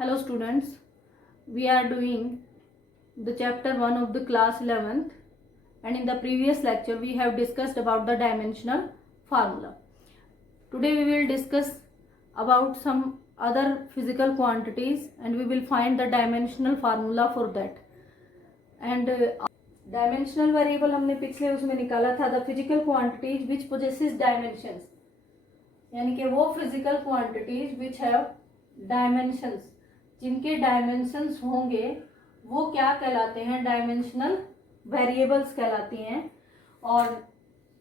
Hello students, we are doing the chapter 1 of the class 11th, and in the previous lecture we have discussed about the dimensional formula. Today we will discuss about some other physical quantities and we will find the dimensional formula for that. And dimensional variable हमने पिछले उसमें निकाला था the physical quantities which possesses dimensions, यानी कि वो physical quantities which have dimensions, जिनके dimensions होंगे वो क्या कहलाते हैं, डायमेंशनल वेरिएबल्स कहलाती हैं। और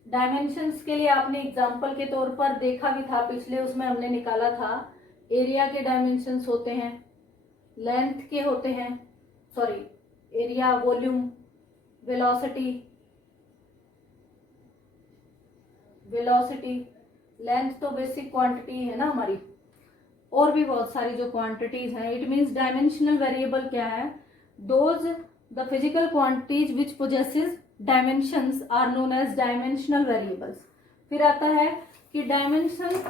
डायमेंशंस के लिए आपने एग्जांपल के तौर पर देखा भी था पिछले उसमें हमने निकाला था, एरिया के डायमेंशंस होते हैं, लेंथ के होते हैं, एरिया, वॉल्यूम, वेलोसिटी, लेंथ तो बेसिक क्वांटिटी है ना हमारी, और भी बहुत सारी जो क्वांटिटीज हैं। इट मींस डायमेंशनल वेरिएबल क्या है, those the physical quantities which possesses dimensions are known as dimensional variables. फिर आता है कि डायमेंशनलेस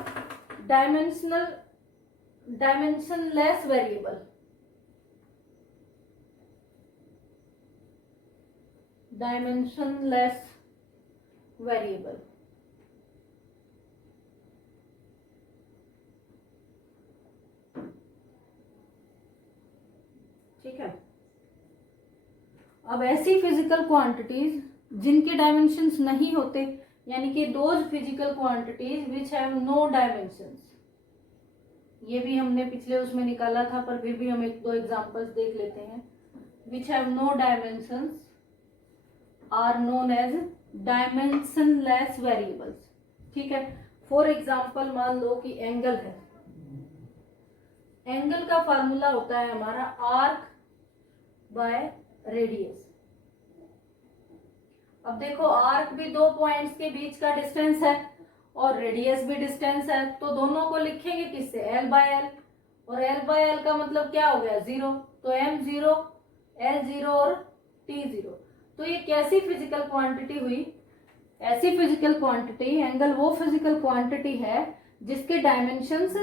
वेरिएबल, ठीक है। अब ऐसी फिजिकल क्वांटिटीज जिनके डायमेंशंस नहीं होते, यानी कि those physical quantities which have no dimensions, ये भी हमने पिछले उसमें निकाला था पर फिर भी हम एक दो एग्जांपल्स देख लेते हैं। Which have no dimensions are known as dimensionless variables, ठीक है। फॉर एग्जांपल मान लो कि एंगल है, एंगल का फार्मूला होता है हमारा आर्क बाय रेडियस। अब देखो आर्क भी दो पॉइंट्स के बीच का डिस्टेंस है और रेडियस भी डिस्टेंस है, तो दोनों को लिखेंगे किससे, एल बाय एल, और एल बाय एल का मतलब क्या हो गया, जीरो, तो एम जीरो, एल जीरो और टी जीरो। तो ये कैसी फिजिकल क्वांटिटी हुई, ऐसी फिजिकल क्वांटिटी, एंगल वो फिजिकल क्वांटिटी है जिसके डायमेंशंस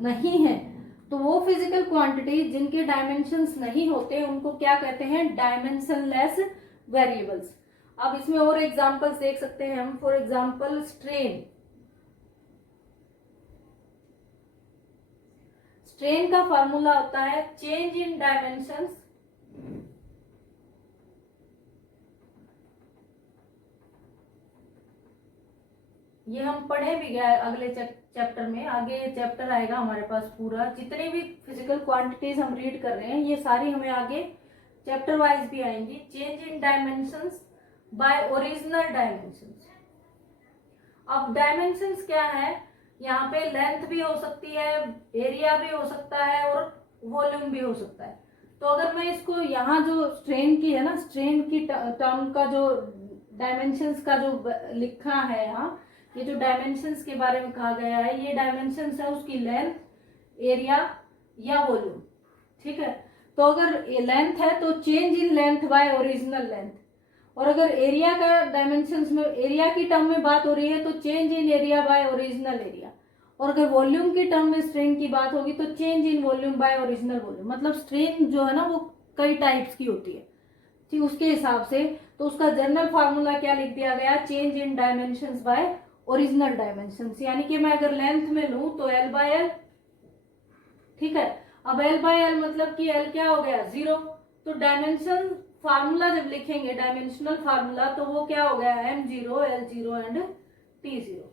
नहीं है। तो वो फिजिकल क्वांटिटी जिनके डायमेंशंस नहीं होते उनको क्या कहते हैं, डायमेंशनलेस वेरिएबल्स। अब इसमें और एग्जांपल्स देख सकते हैं हम। फॉर एग्जांपल स्ट्रेन का फार्मूला होता है चेंज इन डायमेंशंस ये हम पढ़े भी गए अगले चैप्टर में, आगे चैप्टर आएगा हमारे पास पूरा, जितनी भी फिजिकल क्वांटिटीज हम रीड कर रहे हैं ये सारी हमें आगे चैप्टर वाइज भी आएंगी। Change in dimensions by original dimensions. अब डायमेंशंस क्या है, यहाँ पे लेंथ भी हो सकती है, एरिया भी हो सकता है और वॉल्यूम भी हो सकता है। तो अगर मैं इसको यहाँ जो स्ट्रेन की है ना, स्ट्रेन की टर्म का जो डायमेंशंस का जो लिखा है यहाँ, ये जो डायमेंशंस के बारे में कहा गया है, ये डायमेंशंस है उसकी लेंथ, एरिया या वॉल्यूम, ठीक है। तो अगर लेंथ है तो change in length bye original length, और अगर एरिया का डायमेंशंस में, एरिया की टर्म में बात हो रही है तो change in area bye original area, और अगर वॉल्यूम की टर्म में स्ट्रेन की बात होगी तो change in volume by original volume. मतलब स्ट्रेन जो है ना वो कई टाइप्स की होती है, ठीक, उसके हिसाब से। तो उसका जनरल फार्मूला क्या लिख दिया गया, change in dimensions by original dimensions, यानी कि मैं अगर लेंथ में लूं तो एल बाय एल, ठीक है। अब एल बाय एल मतलब कि एल क्या हो गया, जीरो, तो डायमेंशन फार्मूला जब लिखेंगे डायमेंशनल फार्मूला तो वो क्या हो गया, M zero, L zero and T zero.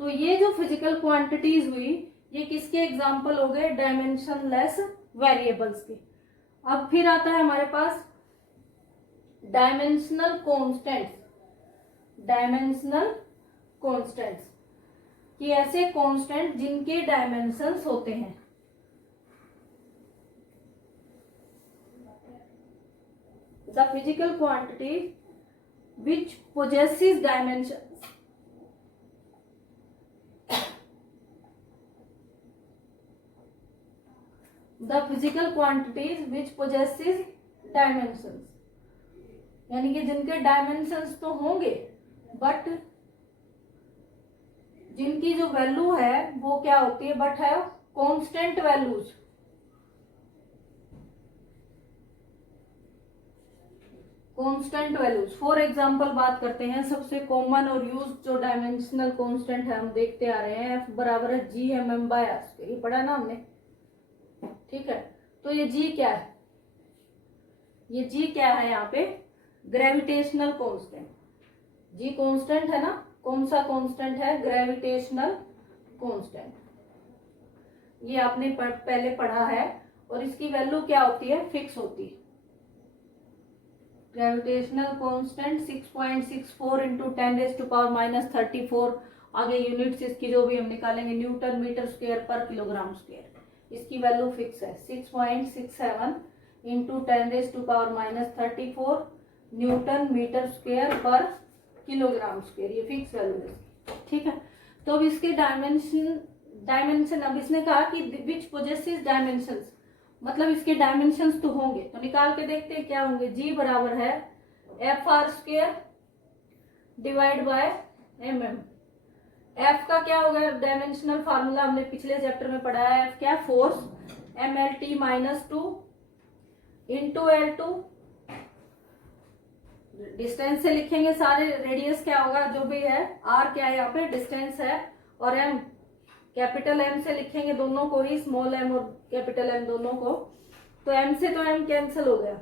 तो ये जो फिजिकल क्वांटिटीज हुई ये किसके एग्जाम्पल हो गए, डायमेंशनलेस वेरिएबल्स के। अब फिर आता है हमारे पास डायमेंशनल कॉन्स्टेंट्स, कि ऐसे कांस्टेंट जिनके डायमेंशंस होते हैं। The physical quantity which possesses dimensions, the physical quantities which possesses dimensions, यानी कि जिनके डायमेंशंस तो होंगे बट जिनकी जो वैल्यू है वो क्या होती है, बट है constant values, constant values. For example बात करते हैं, सबसे कॉमन और यूज जो डायमेंशनल कांस्टेंट है हम देखते आ रहे हैं, F बराबर है G/m/s। ये पढ़ा ना हमने, ठीक है। तो ये G क्या है, ये G क्या है यहाँ पे, ग्रेविटेशनल कांस्टेंट। G कांस्टेंट है ना, कौन सा कांस्टेंट है, ग्रेविटेशनल कांस्टेंट। ये आपने पहले पढ़ा है, और इसकी वैल्यू क्या होती है, फिक्स होती है। Gravitational constant 6.64 into 10⁻⁻34। आगे यूनिट्स इसकी जो भी हम निकालेंगे, न्यूटन मीटर स्क्वायर पर किलोग्राम स्क्वायर। इसकी वैल्यू फिक्स है 6.67 इंटू 10⁻⁻34 न्यूटन मीटर स्क्वायर पर किलोग्राम स्क्वायर। ये फिक्स वैल्यू है, ठीक है। तो अब इसके डायमेंशन अब इसने कहा कि विच पोजेसेस डायमेंशंस, मतलब इसके डायमेंशंस तो होंगे, तो निकाल के देखते हैं क्या होंगे। G बराबर है FR² divide by mm। F का क्या होगा, डायमेंशनल फार्मूला हमने पिछले चैप्टर में पढ़ा है। F क्या, force mlt-2 into L2। Distance से लिखेंगे सारे, रेडियस क्या होगा जो भी है, R क्या है यहाँ पे डिस्टेंस है, और M कैपिटल M से लिखेंगे दोनों को ही, स्मॉल m और कैपिटल M दोनों को। तो M से तो M कैंसिल हो गया,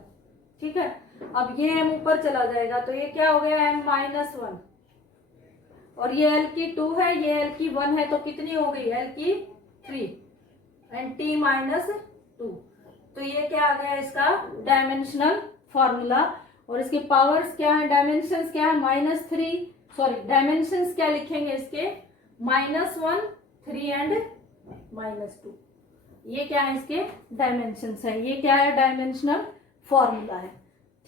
ठीक है। अब ये M ऊपर चला जाएगा, तो ये क्या हो गया, m-1, और ये L की 2 है, ये L की 1 है, तो कितनी हो गई, L की 3 एंड t-2। तो ये क्या आ गया इसका डायमेंशनल फॉर्मूला। और इसके पावर्स क्या है, डायमेंशंस क्या है, -3, सॉरी डायमेंशंस क्या लिखेंगे इसके, -1, 3 एंड -2। ये क्या है, इसके डायमेंशंस है। ये क्या है, डायमेंशनल फॉर्मूला है,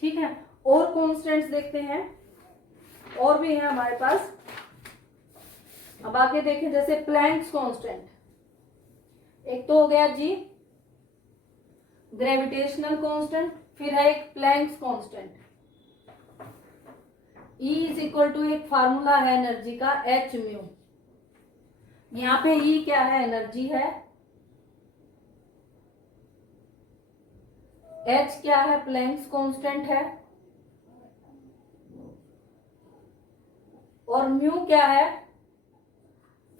ठीक है। और कॉन्स्टेंट्स देखते हैं, और भी है हमारे पास। अब आगे देखें, जैसे प्लैंक्स कांस्टेंट, एक तो हो गया G ग्रेविटेशनल कांस्टेंट, फिर है एक Planck's constant. E is equal to एक फार्मूला है एनर्जी का h-μ। यहाँ पे E क्या है, एनर्जी है, H क्या है, प्लैंक्स कांस्टेंट है, और म्यू क्या है,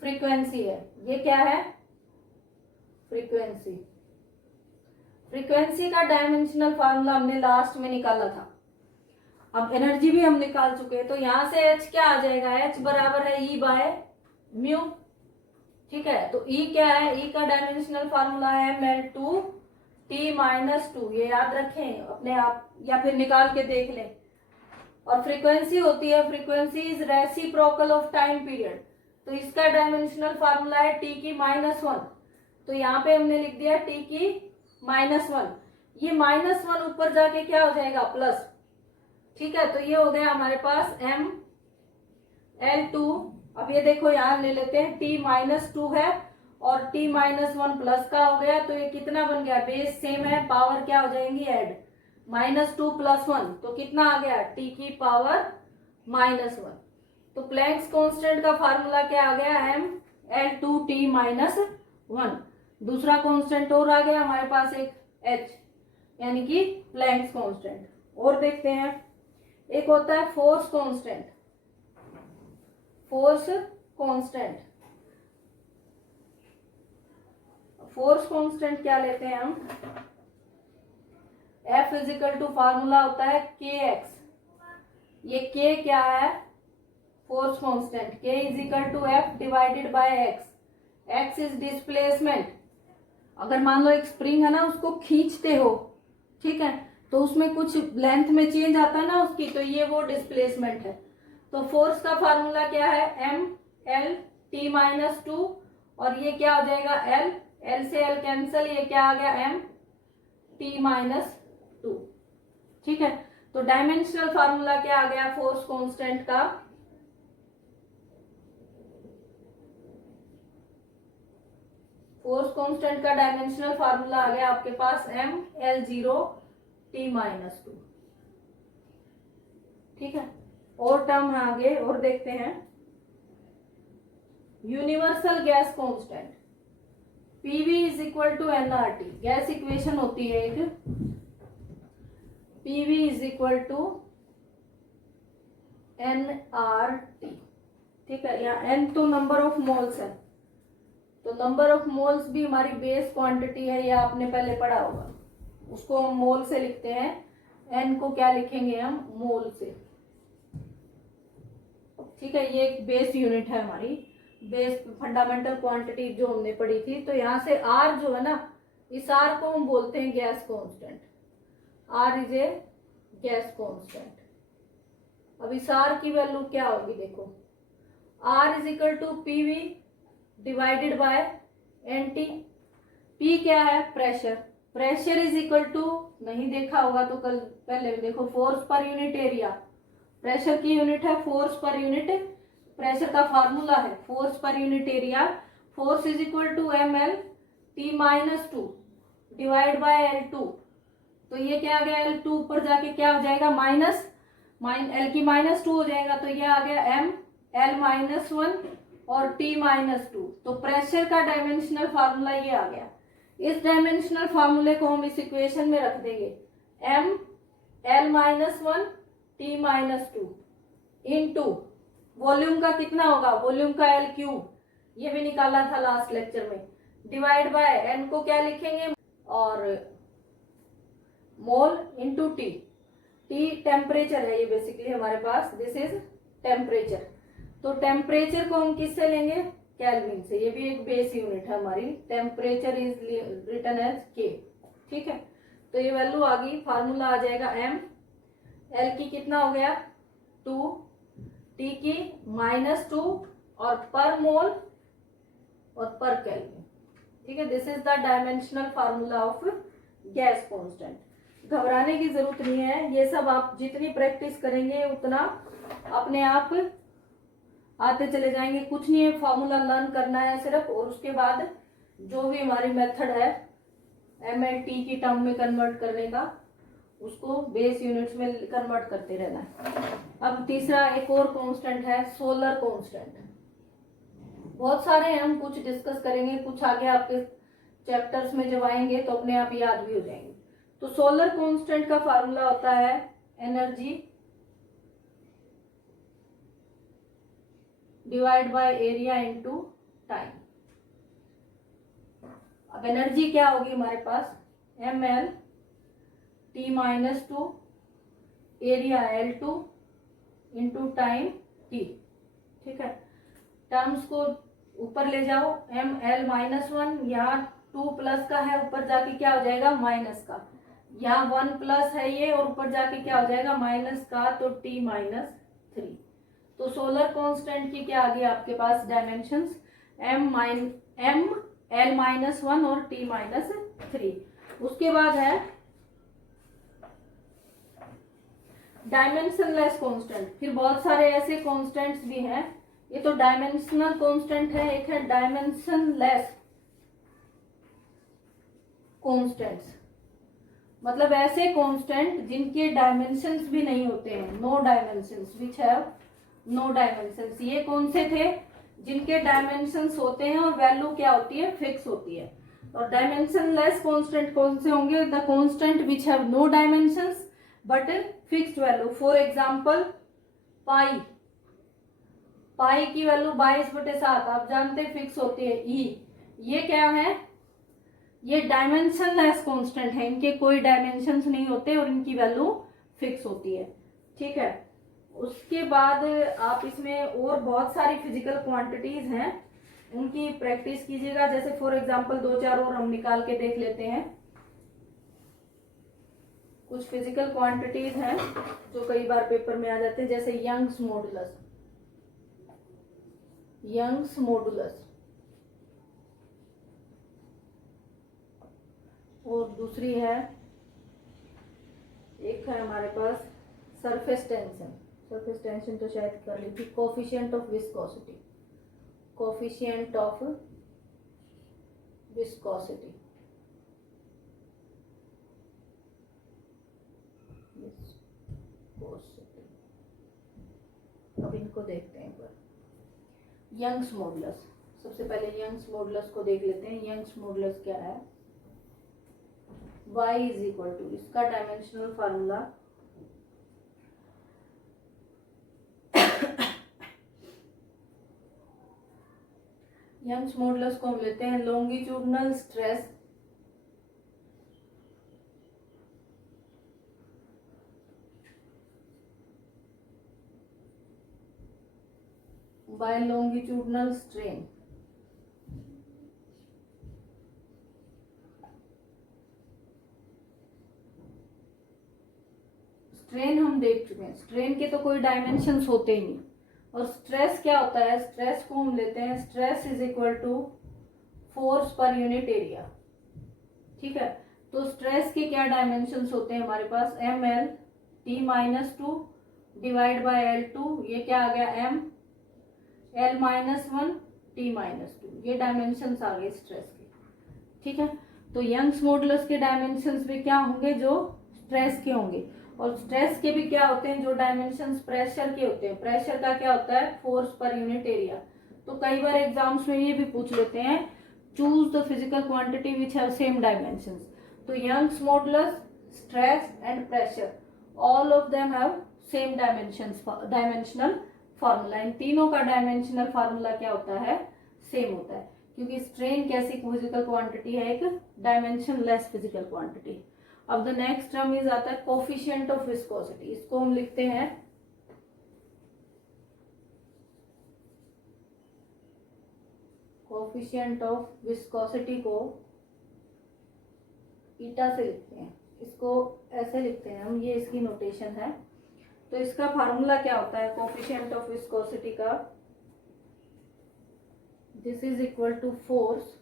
फ्रीक्वेंसी है। ये क्या है, फ्रीक्वेंसी। फ्रीक्वेंसी का डायमेंशनल फार्मूला हमने लास्ट में निकाला था। अब एनर्जी भी हम निकाल चुके हैं, तो यहां से H क्या आ जाएगा, H बराबर है E/μ, ठीक है। तो E क्या है, E का डायमेंशनल फार्मूला है mL2t-2। ये याद रखें अपने आप, या फिर निकाल के देख लें। और फ्रीक्वेंसी होती है, frequency is reciprocal of time period, तो इसका डायमेंशनल फार्मूला है t की -1। तो यहाँ पे हमने लिख दिया t की -1। ये -1 ऊपर जाके क्या हो जाएगा, प्लस, ठीक है। तो ये हो गया हमारे पास mL2। अब ये देखो यहाँ ले लेते हैं, t-2 है और t-1 प्लस का हो गया, तो ये कितना बन गया, बेस सेम है, पावर क्या हो जाएंगी ऐड, -2 + 1, तो कितना आ गया, t की पावर -1। तो प्लैंक्स कांस्टेंट का फार्मूला क्या आ गया, mL2t-1। दूसरा कांस्टेंट और आ गया हमारे पास एक h, यानी कि प्लैंक्स कांस्टेंट। और देखते हैं, एक होता है force constant. Force constant, force constant क्या लेते हैं हम, F is equal to formula होता है kx। ये k क्या है, force constant, k is equal to F divided by x। x is displacement. अगर मान लो एक स्प्रिंग है ना, उसको खींचते हो, ठीक है, तो उसमें कुछ लेंथ में चेंज आता है ना उसकी, तो ये वो डिस्प्लेसमेंट है। तो फोर्स का फार्मूला क्या है, mL2, और ये क्या हो जाएगा, L से L कैंसिल, ये क्या आ गया, mT-2, ठीक है। तो डायमेंशनल फार्मूला क्या आ गया फोर्स कांस्टेंट का, फोर्स कांस्टेंट का डायमेंशनल फार्मूला आ गया आपके पास mL0t-2, ठीक है। और टर्म है आगे, और देखते हैं, universal gas constant, PV is equal to nRT। Gas equation होती है एक, PV is equal to nRT। ठीक है, यहाँ n तो नंबर ऑफ मोल्स है, तो नंबर ऑफ मोल्स भी हमारी बेस क्वांटिटी है, ये आपने पहले पढ़ा होगा, उसको हम मोल से लिखते हैं, n को क्या लिखेंगे हम, मोल से। ठीक है, ये एक बेस यूनिट है हमारी, बेस फंडामेंटल क्वांटिटी जो हमने पढ़ी थी। तो यहाँ से r जो है ना, इस r को हम बोलते हैं gas constant, r is a gas constant. अब इस r की वैल्यू क्या होगी, देखो r is equal to P V divided by N T. P क्या है, pressure, pressure is equal to, नहीं देखा होगा तो कल पहले देखो, force per unit area, pressure की यूनिट है फोर्स पर यूनिट, प्रेशर का फार्मूला है force per unit area, force is equal to M L T minus two divide by L to. तो ये क्या आ गया, एल टू ऊपर जाके क्या हो जाएगा, माइनस एल की माइनस टू हो जाएगा, तो ये आ गया एम एल माइनस वन और टी माइनस टू। तो प्रेशर का डायमेंशनल फार्मूला ये आ गया। इस डायमेंशनल फार्मूले को हम इस इक्वेशन में रख देंगे, M L minus one T minus two into volume का कितना होगा, वॉल्यूम का एल क्यूब, ये भी निकाला था लास्ट लेक्चर में, डिवाइड बाय एन को क्या लिखेंगे, और मोल इनटू टी। टी टेम्परेचर है ये बेसिकली हमारे पास, दिस इज टेम्परेचर। तो टेम्परेचर को हम किससे लेंगे, केल्विन से, ये भी एक बेस यूनिट है हमारी, टेम्परेचर इज रिटन एज के। ठीक है, तो ये वैल्यू आ गई, फार्मूला आ जाएगा एम एल की कितना हो गया 2, टी की -2 और पर मोल और पर केल्विन। ठीक है, this is the dimensional formula of gas constant. घबराने की जरूरत नहीं है, ये सब आप जितनी प्रैक्टिस करेंगे उतना अपने आप आते चले जाएंगे। कुछ नहीं है, फार्मूला लर्न करना है सिर्फ, और उसके बाद जो भी हमारी मेथड है MLT की टर्म में कन्वर्ट करने का, उसको बेस यूनिट्स में कन्वर्ट करते रहना है। अब तीसरा एक और कांस्टेंट है सोलर कांस्टेंट। बहुत सारे हैं, हम कुछ डिस्कस करेंगे, कुछ आगे आपके चैप्टर्स में जब आएंगे तो अपने आप याद भी हो जाएंगे। तो सोलर कांस्टेंट का फार्मूला होता है energy divide by area into time. अब एनर्जी क्या होगी हमारे पास, M L T minus two area L two into time T. ठीक है, टर्म्स को ऊपर ले जाओ, एम एल माइनस वन, यहाँ 2 प्लस का है, ऊपर जाके क्या हो जाएगा माइनस का, यहाँ 1 प्लस है ये, और ऊपर जाके क्या हो जाएगा माइनस का, तो टी माइनस 3। तो सोलर कांस्टेंट की क्या आ गई आपके पास dimensions, M L minus one और टी माइनस 3। उसके बाद है डायमेंशनलेस कांस्टेंट। फिर बहुत सारे ऐसे कांस्टेंट्स भी हैं, ये तो डायमेंशनल कांस्टेंट है, एक है डायमेंशनलेस कांस्टेंट्स, मतलब ऐसे कांस्टेंट जिनके डायमेंशंस भी नहीं होते हैं, no dimensions, which have no dimensions. ये कौन से थे, जिनके डायमेंशंस होते हैं और वैल्यू क्या होती है, फिक्स होती है। और डायमेंशनलेस कांस्टेंट कौन से होंगे, the constant which have no dimensions but fixed value. For example pi, pi की वैल्यू 22/7 आप जानते फिक्स होती है, ई, ये क्या है, ये डायमेंशनलेस कांस्टेंट है, इनके कोई डायमेंशंस नहीं होते और इनकी वैल्यू फिक्स होती है। ठीक है, उसके बाद आप इसमें और बहुत सारी फिजिकल क्वांटिटीज हैं, उनकी प्रैक्टिस कीजिएगा। जैसे फॉर एग्जांपल 2-4 और हम निकाल के देख लेते हैं। कुछ फिजिकल क्वांटिटीज हैं जो कई बार पेपर में आ जाते हैं, जैसे यंग्स मॉडुलस, यंग्स मॉडुलस, और दूसरी है, एक है हमारे पास सरफेस टेंशन, सरफेस टेंशन तो शायद कर ली थी, coefficient of viscosity, coefficient of viscosity, अब इनको देखते हैं एक बार। यंग्स मॉडुलस, सबसे पहले यंग्स मॉडुलस को देख लेते हैं। यंग्स मॉडुलस क्या है, y इज इक्वल टू, इसका डायमेंशनल फार्मूला यंग्स मॉडुलस को हम लेते हैं longitudinal stress by longitudinal strain. Strain हम देख चुके हैं, स्ट्रेन के तो कोई डायमेंशंस होते ही नहीं। और स्ट्रेस क्या होता है, स्ट्रेस को हम लेते हैं stress is equal to force per unit area. ठीक है, तो स्ट्रेस के क्या डायमेंशंस होते हैं हमारे पास, M L T minus two divide by L two, ये क्या आ गया M L minus one T minus two, ये डायमेंशंस आ गए स्ट्रेस के। ठीक है, तो यंग्स मॉडुलस के डायमेंशंस भी क्या होंगे, जो स्ट्रेस के होंगे। और स्ट्रेस के भी क्या होते हैं, जो डायमेंशंस प्रेशर के होते हैं। प्रेशर का क्या होता है, फोर्स पर यूनिट एरिया। तो कई बार एग्जाम्स में ये भी पूछ लेते हैं, choose the physical quantity which have same dimensions. तो Young's modulus, stress and pressure, all of them have same dimensional formula. इन तीनों का डायमेंशनल फार्मूला क्या होता है, सेम होता है, क्योंकि स्ट्रेन कैसी फिजिकल क्वांटिटी है, एक डायमेंशन लेस फिजिकल क्वांटिटी। अब द नेक्स्ट टर्म इज आता है कोफिशिएंट ऑफ विस्कोसिटी। इसको हम लिखते हैं कोफिशिएंट ऑफ विस्कोसिटी को ईटा से लिखते हैं, इसको ऐसे लिखते हैं हम, ये इसकी नोटेशन है। तो इसका फार्मूला क्या होता है कोफिशिएंट ऑफ विस्कोसिटी का, this is equal to force,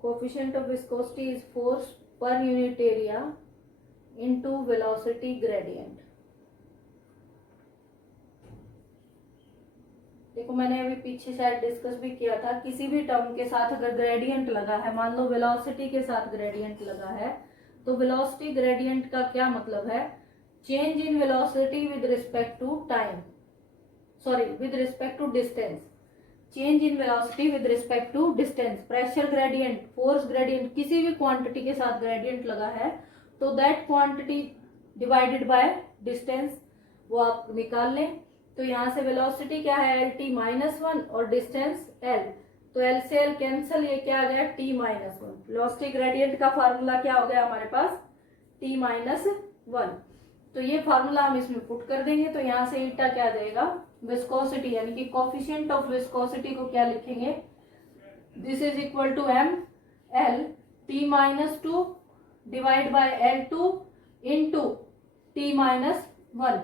coefficient of viscosity is force per unit area into velocity gradient. देखो मैंने अभी पीछे शायद डिस्कस भी किया था, किसी भी टर्म के साथ अगर ग्रेडियंट लगा है, मान लो वेलोसिटी के साथ ग्रेडियंट लगा है, तो वेलोसिटी ग्रेडियंट का क्या मतलब है, change in velocity with respect to time, sorry with respect to distance, change in velocity with respect to distance. Pressure gradient, force gradient, किसी भी क्वांटिटी के साथ ग्रेडियंट लगा है तो that quantity divided by distance, वो आप निकाल लें। तो यहाँ से वेलोसिटी क्या है, एल टी माइनस वन, और डिस्टेंस एल, तो एल से एल कैंसल, ये क्या आ गया T minus one. Velocity gradient का फार्मूला क्या हो गया हमारे पास, टी माइनस वन। तो ये फार्मूला हम इसमें पुट कर देंगे, तो यहाँ से ईटा क्या आ जाएगा, विस्कोसिटी, यानी कि कोफिशिएंट ऑफ विस्कोसिटी को क्या लिखेंगे, this is equal to M L T minus two divide by L two into T minus one.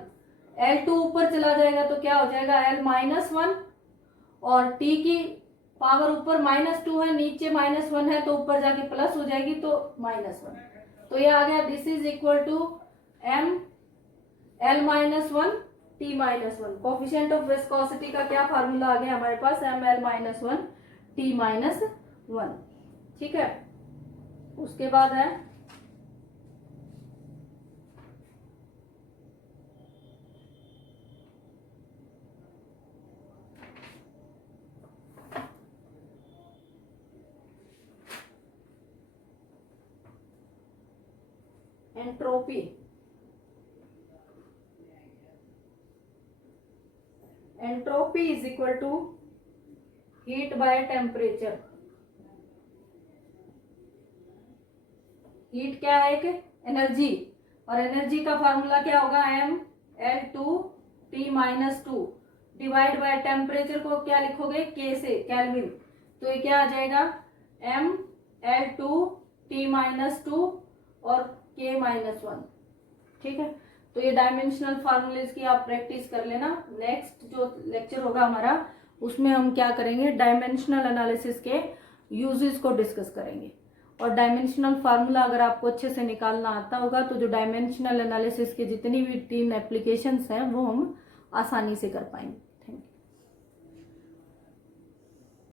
L two ऊपर चला जाएगा तो क्या हो जाएगा एल माइनस वन, और टी की पावर ऊपर माइनस टू है, नीचे माइनस वन है, तो ऊपर जाके प्लस हो जाएगी तो माइनस वन। तो ये आ गया this is equal to M L minus one T minus one. Coefficient of viscosity का क्या फार्मूला आ गया हमारे पास, M L minus one T minus one. ठीक है, उसके बाद है entropy. Entropy is equal to heat by temperature. Heat क्या है, एक एनर्जी, और एनर्जी का फार्मूला क्या होगा, M L two T minus two divide by temperature को क्या लिखोगे, के से, केल्विन। तो ये क्या आ जाएगा, M L two T minus two और के माइनस वन। ठीक है, तो ये डायमेंशनल फार्मूलेज की आप प्रैक्टिस कर लेना। नेक्स्ट जो लेक्चर होगा हमारा, उसमें हम क्या करेंगे, डायमेंशनल एनालिसिस के यूजेस को डिस्कस करेंगे। और डायमेंशनल फार्मूला अगर आपको अच्छे से निकालना आता होगा तो जो डायमेंशनल एनालिसिस के जितनी भी 3 एप्लीकेशंस हैं वो हम आसानी से कर पाएंगे।